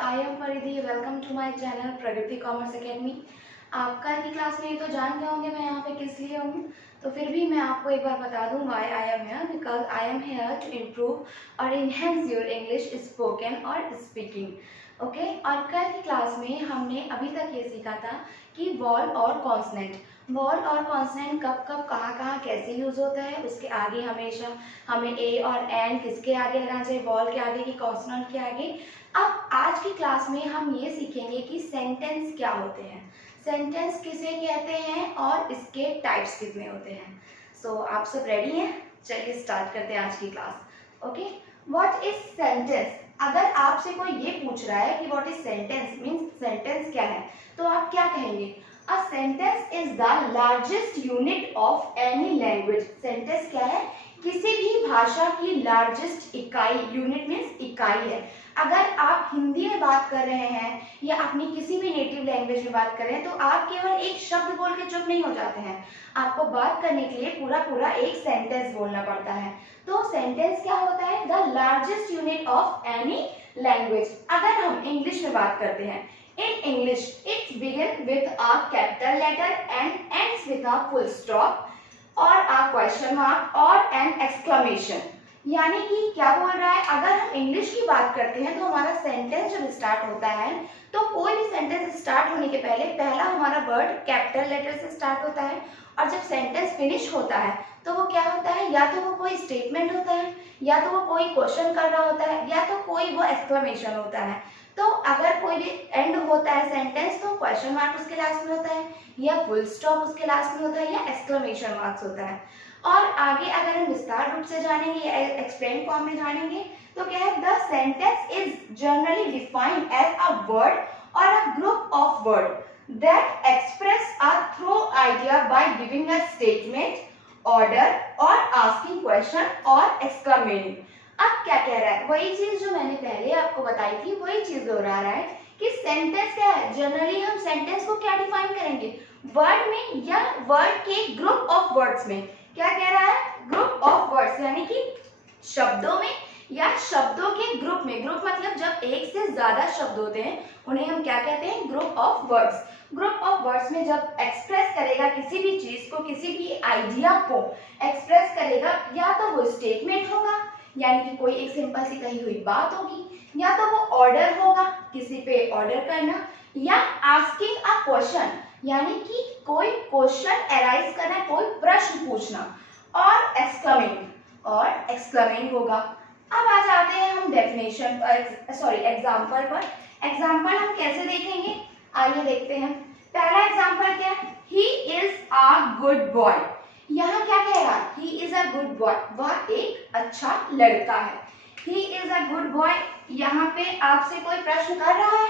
I am Faridhi. Welcome to my channel Pragati commerce academy. आप कल की class में तो जान गए होंगे मैं यहाँ पे किस लिए हूँ, तो फिर भी मैं आपको एक बार बता दूँ why I am here, because I am here to improve or enhance your English spoken और speaking. ओके और कल की क्लास में हमने अभी तक ये सीखा था कि वॉल और कॉन्सनेंट, वॉल और कॉन्सनेंट कब कब कहाँ कहाँ कैसे यूज़ होता है, उसके आगे हमेशा हमें ए और एन किसके आगे लगाना चाहिए, वॉल के आगे कि कॉन्सनेंट के आगे। अब आज की क्लास में हम ये सीखेंगे कि सेंटेंस क्या होते हैं, सेंटेंस किसे कहते हैं और इसके टाइप्स कितने होते हैं। सो आप सब रेडी हैं? चलिए स्टार्ट करते हैं आज की class. Okay, what is sentence? अगर आपसे कोई ये पूछ रहा है कि what is sentence means sentence क्या है, तो आप क्या कहेंगे? A sentence is the largest unit of any language. Sentence क्या है? किसी भी भाषा की लार्जेस्ट इकाई, यूनिट मीन्स इकाई है। अगर आप हिंदी में बात कर रहे हैं या अपनी किसी भी नेटिव लैंग्वेज में बात कर रहे हैं तो आप केवल एक शब्द बोल के चुप नहीं हो जाते हैं, आपको बात करने के लिए पूरा पूरा एक सेंटेंस बोलना पड़ता है। तो सेंटेंस क्या होता है? The largest unit of any language. अगर हम इंग्लिश में बात करते हैं, in English it begins with a capital letter and ends with a full stop or a question mark or an exclamation। यानी कि क्या बोल रहा है? अगर हम इंग्लिश की बात करते हैं तो हमारा सेंटेंस जब स्टार्ट होता है तो कोई भी सेंटेंस स्टार्ट होने के पहले पहला हमारा वर्ड कैपिटल लेटर से स्टार्ट होता है और जब सेंटेंस फिनिश होता है तो वो क्या होता है? या तो वो कोई स्टेटमेंट होता है, या तो वो कोई क्वेश्चन कर रहा होता है, या तो कोई वो एक्सक्लेमेशन होता है। तो अगर कोई भी एंड होता है सेंटेंस तो क्वेश्चन मार्क उसके लास्ट में होता है, या फुल स्टॉप उसके लास्ट में होता है, या एक्सक्लेमेशन मार्क्स होता है। और आगे अगर हम विस्तार रूप से जानेंगे या एक्सप्लेन फॉर्म में जानेंगे तो क्या है? The sentence is generally defined as a word or a group of word that express a through idea by giving a statement, order or asking question or exclamating. अब क्या कह रहा है? वही चीज जो मैंने पहले आपको बताई थी वही चीज दोहरा रहा है कि सेंटेंस क्या है। जनरली हम सेंटेंस को क्या डिफाइन करेंगे? वर्ड में या वर्ड के ग्रुप ऑफ वर्ड्स में। क्या कह रहा है? ग्रुप ऑफ वर्ड्स, यानी कि शब्दों में या शब्दों के ग्रुप में। ग्रुप मतलब जब एक से ज्यादा शब्द होते हैं उन्हें हम क्या कहते हैं? Group of words. Group of words में जब एक्सप्रेस करेगा किसी भी चीज को, किसी भी आइडिया को एक्सप्रेस करेगा, या तो वो स्टेटमेंट होगा यानी कि कोई एक सिंपल सी कही हुई बात होगी, या तो वो ऑर्डर होगा किसी पे ऑर्डर करना, या आस्किंग अ क्वेश्चन यानी कि कोई क्वेश्चन अराइज करना, कोई प्रश्न पूछना, और एक्सक्लेमिंग होगा। अब आ जाते हैं हम डेफिनेशन एग्जाम्पल पर। एग्जाम्पल हम कैसे देखेंगे? आइए देखते हैं। पहला एग्जाम्पल क्या है? He is a good boy. यहाँ क्या कह रहा है? He is a good boy, वह एक अच्छा लड़का है। He is a good boy. यहाँ पे आपसे कोई प्रश्न कर रहा है?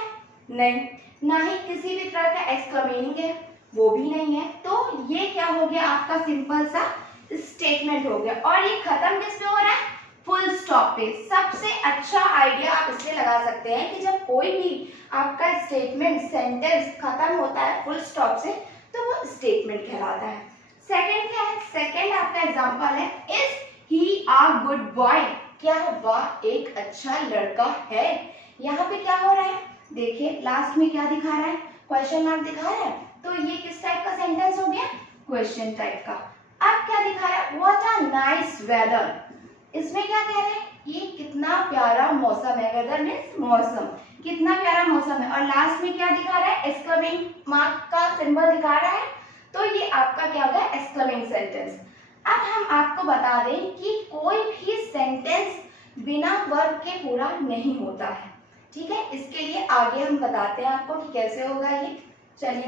नहीं, ना ही किसी भी तरह का एक्सक्लेमेटिंग है, वो भी नहीं है। तो ये क्या हो गया? आपका सिंपल सा स्टेटमेंट हो गया। और ये खत्म किस पे हो रहा है? फुल स्टॉप पे। सबसे अच्छा आइडिया आप इससे लगा सकते हैं कि जब कोई भी आपका स्टेटमेंट सेंटेंस खत्म होता है फुल स्टॉप से तो वो स्टेटमेंट कहलाता है। सेकंड क्या है? सेकंड आपका एग्जांपल है is he a good boy. क्या वह एक अच्छा लड़का है? यहाँ पे क्या हो रहा है? देखिए लास्ट में क्या दिखा रहा है? क्वेश्चन मार्क दिखा रहा है। तो ये किस टाइप का सेंटेंस हो गया? क्वेश्चन टाइप का। अब क्या दिखा रहा है? What a nice weather. इसमें क्या कह रहे हैं? ये कितना प्यारा मौसम है। वेदर मीन्स मौसम, कितना प्यारा मौसम है। और लास्ट में क्या दिखा रहा है? एक्सक्लेमिंग मार्क का सिंबल दिखा रहा है। तो ये आपका क्या होगा? एक्सक्लेमिंग सेंटेंस। अब हम आपको बता दें कि कोई भी सेंटेंस बिना वर्ब के पूरा नहीं होता है, ठीक है? इसके लिए आगे हम बताते हैं आपको कि कैसे होगा ये। चलिए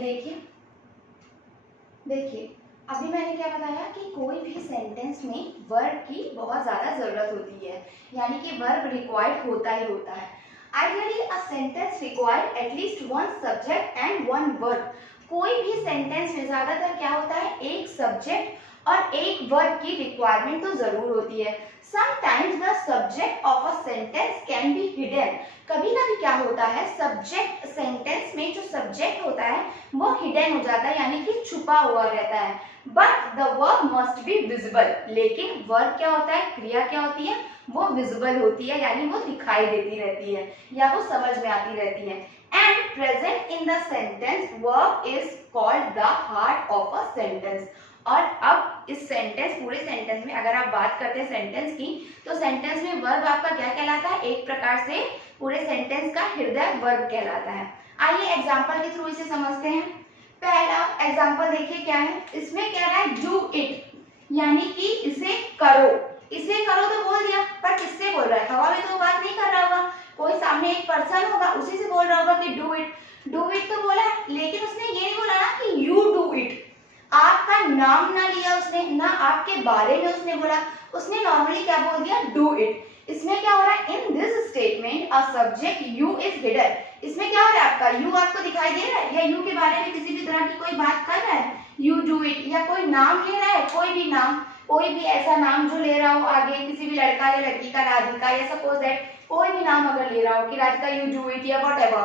देखिए अभी मैंने क्या बताया कि कोई भी सेंटेंस में वर्ब की बहुत ज्यादा जरूरत होती है, यानी कि वर्ब रिक्वायर्ड होता ही होता है। Ideally a sentence required at least one subject and one verb. कोई भी सेंटेंस में ज्यादातर क्या होता है? एक सब्जेक्ट और एक वर्ब की रिक्वायरमेंट तो जरूर होती है। Sometimes the subject of a sentence can be hidden. कभी कभी क्या होता है? सब्जेक्ट, सेंटेंस में जो सब्जेक्ट होता है वो हिडन हो जाता है, यानी कि छुपा हुआ रहता है। But the verb must be visible, लेकिन वर्ब क्या होता है, क्रिया क्या होती है, वो विजिबल होती है, यानी वो दिखाई देती रहती है या वो समझ में आती रहती है। And present in the sentence verb is called the heart of a sentence. और अब इस सेंटेंस, पूरे सेंटेंस में अगर आप बात करते हैं सेंटेंस की, तो सेंटेंस में वर्ब आपका क्या कहलाता है, एक प्रकार से पूरे सेंटेंस का हृदय वर्ब कहलाता है। आइए एग्जांपल के थ्रू इसे समझते हैं। पहला एग्जांपल देखिए क्या है, इसमें कह रहा है डू इट, यानी कि इसे करो। इसे करो तो बोल दिया, पर किससे बोल रहा है, हवा में तो बात नहीं कर रहा होगा, कोई सामने एक पर्सन होगा उसी से बोल रहा होगा कि डू इट। डू इट तो बोला है, लेकिन उसने ये नहीं बोला ना कि यू डू इट। आपका नाम ना लिया उसने, ना आपके बारे में उसने बोला, उसने नॉर्मली क्या बोल दिया, डू इट। इसमें क्या हो रहा है, in this statement a subject you is hidden. इसमें क्या हो रहा है, आपका यू आपको दिखाई दे रहा है, या यू के बारे में किसी भी तरह की कोई बात कर रहा है, यू डू इट, या कोई नाम ले रहा है, कोई भी नाम, कोई भी ऐसा नाम जो ले रहा हो आगे, किसी भी लड़का या लड़की का, राधिका या सपोज दैट कोई भी नाम अगर ले रहा हो कि राधिका यू डू इट या व्हाटएवर,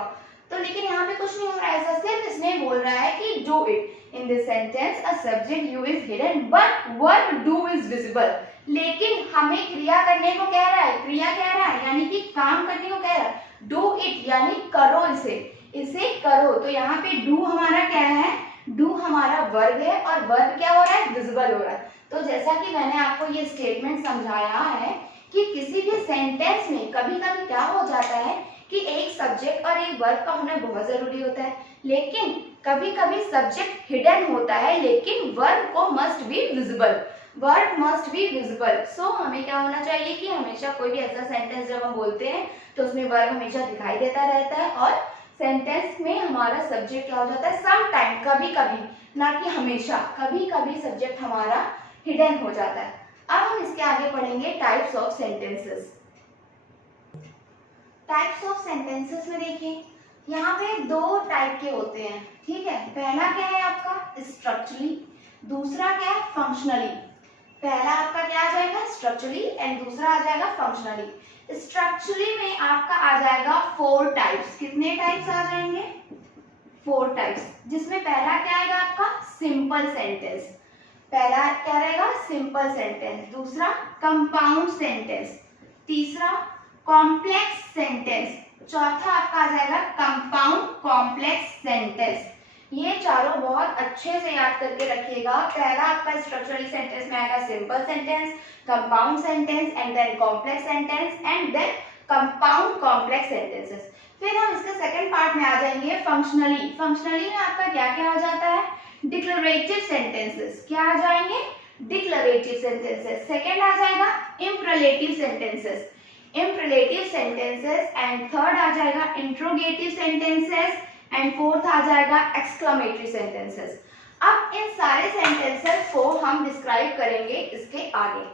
तो लेकिन यहाँ पे कुछ नहीं हो रहा है ऐसा, सिर्फ इसने बोल रहा है कि do it. In this sentence a subject you is hidden but verb do is visible. लेकिन हमें क्रिया करने को कह रहा है, क्रिया कह रहा है यानी कि काम करने को कह रहा है, डू इट यानी करो इसे, इसे करो। तो यहाँ पे डू हमारा क्या है, डू हमारा वर्ब है, और वर्ब क्या हो रहा है, विजिबल हो रहा है। तो जैसा कि मैंने आपको ये स्टेटमेंट समझाया है कि किसी भी सेंटेंस में कभी कभी क्या हो जाता है कि एक सब्जेक्ट और एक वर्ब का होना बहुत जरूरी होता है, लेकिन कभी कभी सब्जेक्ट हिडन होता है लेकिन वर्ब को must be visible, verb must be visible. So हमें क्या होना चाहिए कि हमेशा कोई भी ऐसा सेंटेंस जब हम बोलते हैं तो उसमें वर्ब हमेशा दिखाई देता रहता है, और सेंटेंस में हमारा सब्जेक्ट क्या हो जाता है, सम टाइम, कभी कभी, ना कि हमेशा, कभी कभी सब्जेक्ट हमारा हिडन हो जाता है। अब हम इसके आगे पढ़ेंगे types of sentences. Types of sentences में देखिए यहाँ पे दो टाइप के होते हैं, ठीक है। पहला क्या है आपका स्ट्रक्चरली, दूसरा क्या है फंक्शनली। पहला आपका क्या आ जाएगा स्ट्रक्चरली एंड दूसरा आ जाएगा फंक्शनली। स्ट्रक्चरली में आपका आ जाएगा 4 टाइप्स। कितने टाइप्स आ जाएंगे, 4 टाइप्स, जिसमें पहला क्या आएगा आपका सिंपल सेंटेंस, पहला क्या रहेगा सिंपल सेंटेंस, दूसरा कंपाउंड सेंटेंस, तीसरा कॉम्प्लेक्स सेंटेंस, चौथा आपका आ जाएगा कंपाउंड कॉम्प्लेक्स सेंटेंस। ये चारों बहुत अच्छे से याद करके रखिएगा। पहला आपका स्ट्रक्चरली सेंटेंस में आएगा simple sentence, compound sentence and then complex sentence and then compound complex sentences. फिर हम इसके सेकंड पार्ट में आ जाएंगे फंक्शनली। फंक्शनली में आपका क्या क्या आ जाता है, डिक्लरेटिव सेंटेंसेस, क्या आ जाएंगे डिक्लरेटिव सेंटेंसेस। सेकंड आ जाएगा imperative sentences, imperative sentences and third आ जाएगा इंट्रोगेटिव सेंटेंसेस एंड फोर्थ आ जाएगा एक्सक्लेमेटरी सेंटेंसेस। अब इन सारे सेंटेंसेस को हम डिस्क्राइब करेंगे इसके आगे।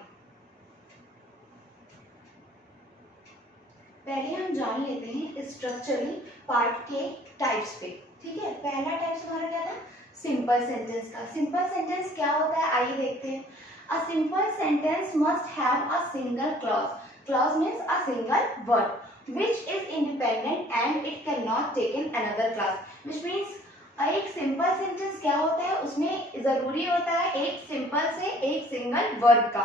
पहले हम जान लेते हैं स्ट्रक्चरली पार्ट के टाइप्स पे, ठीक है। पहला टाइप हमारा क्या था, सिंपल सेंटेंस का। सिंपल सेंटेंस क्या होता है आइए देखते हैं। A simple sentence must have a single clause, clause means a single word which is independent and it cannot take in another class, which means एक सिंपल सेंटेंस क्या होता है, उसमें जरूरी होता है एक सिंपल से एक सिंगल वर्ड का,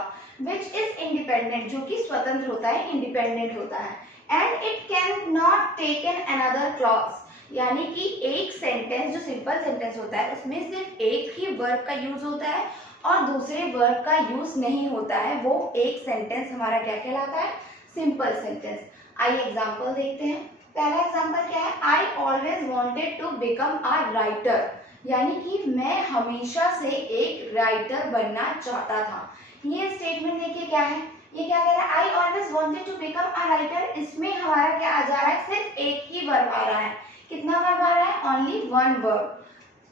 which is independent जो कि स्वतंत्र होता है, इंडिपेंडेंट होता है, and it cannot take in another clause, यानी कि एक सेंटेंस जो सिंपल सेंटेंस होता है उसमें सिर्फ एक ही वर्ब का यूज होता है और दूसरे वर्ब का यूज नहीं होता है, वो एक सेंटेंस हमारा क्या कहलाता है, सिंपल सेंटेंस। आइए एग्जाम्पल देखते हैं। पहला एग्जाम्पल क्या है, I always wanted to become a writer, यानी कि मैं हमेशा से एक राइटर बनना चाहता था। ये स्टेटमेंट देखिए क्या है, ये क्या कह रहा है, I always wanted to become a writer. इसमें हमारा क्या आ जा रहा है, सिर्फ एक ही वर्ब आ रहा है। कितना वर्ब आ रहा है, ओनली 1 वर्ब।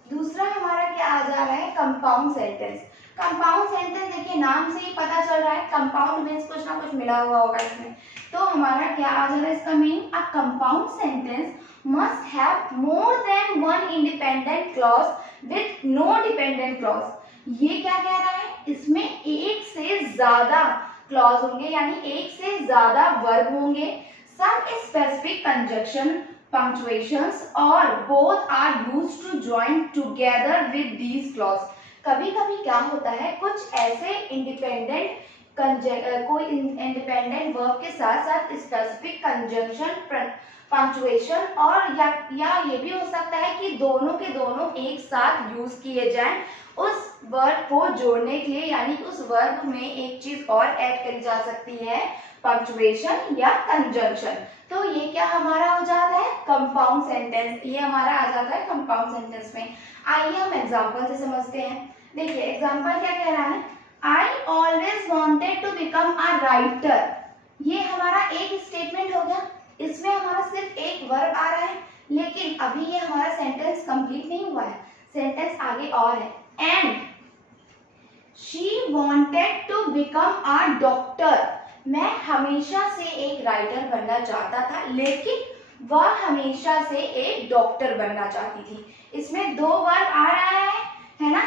दूसरा हमारा क्या आ जा रहा है, कंपाउंड सेंटेंस। कंपाउंड सेंटेंस देखिए नाम से ही पता चल रहा है, कंपाउंड मीन्स कुछ ना कुछ मिला हुआ होगा इसमें। तो हमारा क्या आ जा रहा है इसका meaning, a compound sentence must have more than 1 independent clause with no dependent clause. ये क्या कह रहा है, इसमें एक से ज्यादा क्लॉज होंगे, यानी एक से ज्यादा वर्ब होंगे। Some specific conjunction punctuations or both are used to join together with these clause। कभी कभी क्या होता है, कुछ ऐसे इंडिपेंडेंट कोई इंडिपेंडेंट वर्ब के साथ साथ स्पेसिफिक कंजंक्शन, पंक्चुएशन और या ये भी हो सकता है कि दोनों के दोनों एक साथ यूज किए जाएं उस वर्ब को जोड़ने के लिए, यानी उस वर्ब में एक चीज और ऐड करी जा सकती है, पंक्चुएशन या कंजंक्शन। तो ये क्या हमारा हो जाता है, कंपाउंड सेंटेंस। ये हमारा आ जाता है कंपाउंड सेंटेंस में। आइए हम एग्जांपल से समझते हैं। देखिए एग्जांपल क्या कह रहा है, I always wanted to become a writer. ये हमारा एक स्टेटमेंट हो गया, इसमें हमारा सिर्फ एक वर्ब आ रहा है, लेकिन अभी ये हमारा सेंटेंस कंप्लीट नहीं हुआ है, सेंटेंस आगे और है। And she wanted to become a doctor. मैं हमेशा से एक राइटर बनना चाहता था, लेकिन वह हमेशा से एक डॉक्टर बनना चाहती थी। इसमें दो वर्ब आ रहा है ना,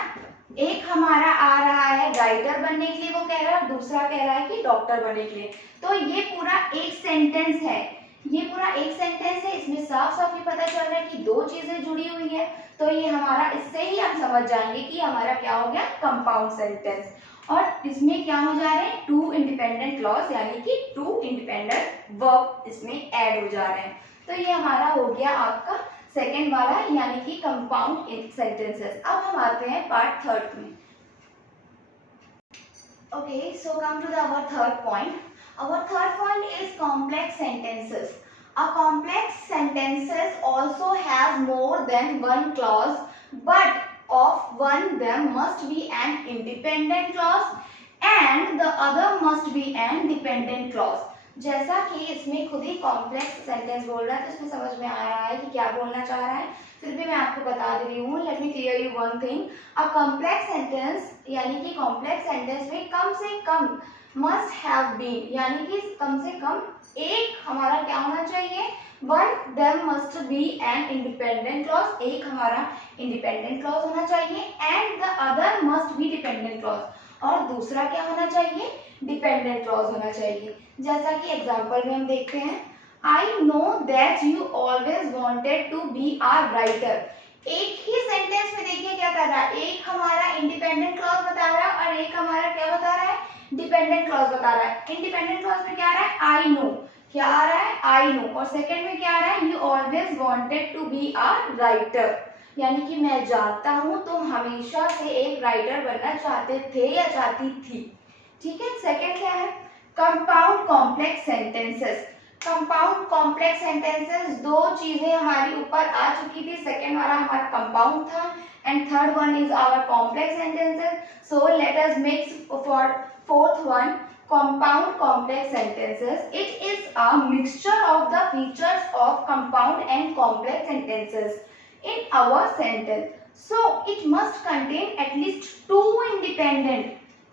एक हमारा आ रहा है राइटर बनने के लिए, वो कह रहा है, दूसरा कह रहा है कि डॉक्टर बनने के लिए। तो ये पूरा एक सेंटेंस है, ये पूरा एक सेंटेंस है। इसमें साफ साफ ये पता चल रहा है कि दो चीजें जुड़ी हुई है। तो ये हमारा, इससे ही हम समझ जाएंगे कि हमारा क्या हो गया, कंपाउंड सेंटेंस। और इसमें क्या हो जा रहे हैं, टू इंडिपेंडेंट क्लॉज, यानी कि टू इंडिपेंडेंट वर्ब इसमें ऐड हो जा रहे हैं। तो ये हमारा हो गया आपका सेकेंड वाला, यानी कि कंपाउंड सेंटेंसेस। अब हम आते हैं पार्ट थर्ड में। Okay, so come to our third point. Our third point is complex sentences. A complex sentences also has more than one clause, but of one them must be an independent clause and the other must be an dependent clause. जैसा कि इसमें खुद ही complex sentence बोल रहा है, तो इसमें समझ में आ रहा है कि क्या बोलना चाह रहा है। फिर भी मैं आपको बता दे रही हूँ, let me clear you one thing. A complex sentence, यानी कि कॉम्प्लेक्स सेंटेंस में कम से कम मस्ट हैव बीन, यानी कि कम से कम एक हमारा क्या होना चाहिए, one them must be an independent clause, एक हमारा इंडिपेंडेंट क्लॉज होना चाहिए, and the other must be dependent clause, और दूसरा क्या होना चाहिए, डिपेंडेंट क्लॉज होना चाहिए। जैसा कि एग्जांपल में हम देखते हैं, I know that you always wanted to be a writer. एक ही सेंटेंस में देखिए क्या कर रहा है, एक हमारा इंडिपेंडेंट क्लॉज बता रहा है और एक हमारा क्या बता रहा है, डिपेंडेंट क्लॉज बता रहा है। इंडिपेंडेंट क्लॉज में क्या आ रहा है, आई नो, क्या आ रहा है, आई नो, और सेकंड में क्या आ रहा है, you always wanted to be a writer, यानी कि मैं जानता हूं तुम हमेशा से एक राइटर बनना चाहते थे या चाहती थी। ठीक है, सेकंड क्या है, compound complex sentences. Compound complex sentences, दो चीजें हमारी ऊपर आ चुकी थी, सेकंड वाला हमारा कंपाउंड था and third one is our complex sentences. So let us mix for fourth one, compound complex sentences. It is a mixture of the features of compound and complex sentences in our sentence. So it must contain at least two independent,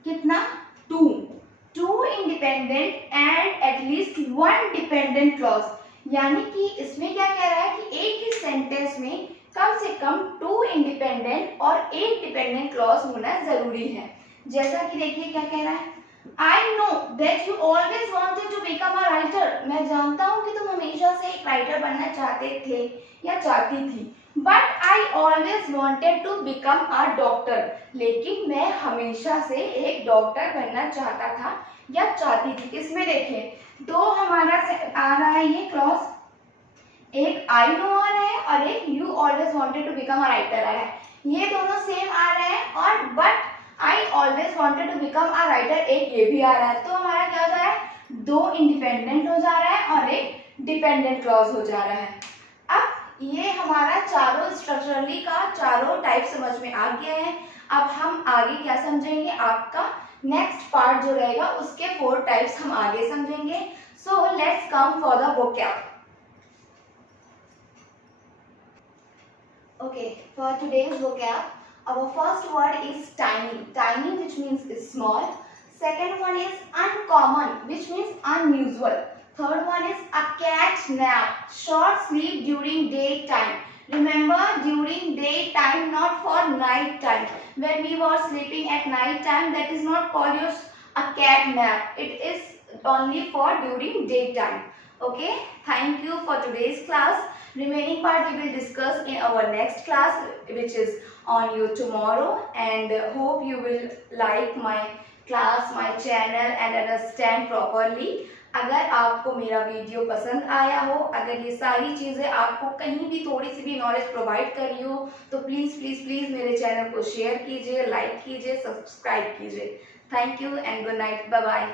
कितना, two independent and at least one dependent clause। यानी कि इसमें क्या कह रहा है कि एक ही सेंटेंस में कम से कम टू इंडिपेंडेंट और एक डिपेंडेंट क्लॉज होना जरूरी है। जैसा कि देखिए क्या कह रहा है, I know that you always wanted to become a writer। मैं जानता हूँ कि तुम हमेशा से एक राइटर बनना चाहते थे या चाहती थी। But I always wanted to become a doctor। लेकिन मैं हमेशा से एक डॉक्टर बनना चाहता था या चाहती थी। इसमें देखिए दो हमारा आ रहा है ये क्लॉज, एक I know आ रहा है और एक you always wanted to become a writer आ रहा है। ये दोनों सेम आ रहे हैं और but I always wanted to become a writer एक ये भी आ रहा है। तो हमारा क्या हो जा रहा है, दो इंडिपेंडेंट हो जा रहा है और एक डिपेंडेंट क्लॉज हो जा रहा है। अब ये हमारा चारों स्ट्रक्चरली का चारों टाइप समझ में आ गया है। अब हम आगे क्या समझेंगे, आपका नेक्स्ट पार्ट जो रहेगा उसके 4 टाइप्स हम आगे समझेंगे। So let's come for the vocab. Okay, for today's vocab, our first word is tiny, tiny which means is small. Second one is uncommon which means unusual. Third one is a cat nap, short sleep during daytime. Remember, during daytime, not for night time. When we were sleeping at night time, that is not called a cat nap. It is only for during daytime. Okay, thank you for today's class. Remaining part we will discuss in our next class, which is on you tomorrow, and hope you will like my class, my channel and understand properly. अगर आपको मेरा video पसंद आया हो, अगर ये सारी चीज़ें आपको कहीं भी थोड़ी सी भी नॉलेज प्रोवाइड कर रही हो, तो प्लीज़ प्लीज़ प्लीज़ मेरे चैनल को शेयर कीजिए, लाइक कीजिए, सब्सक्राइब कीजिए। Thank you and good night, bye bye.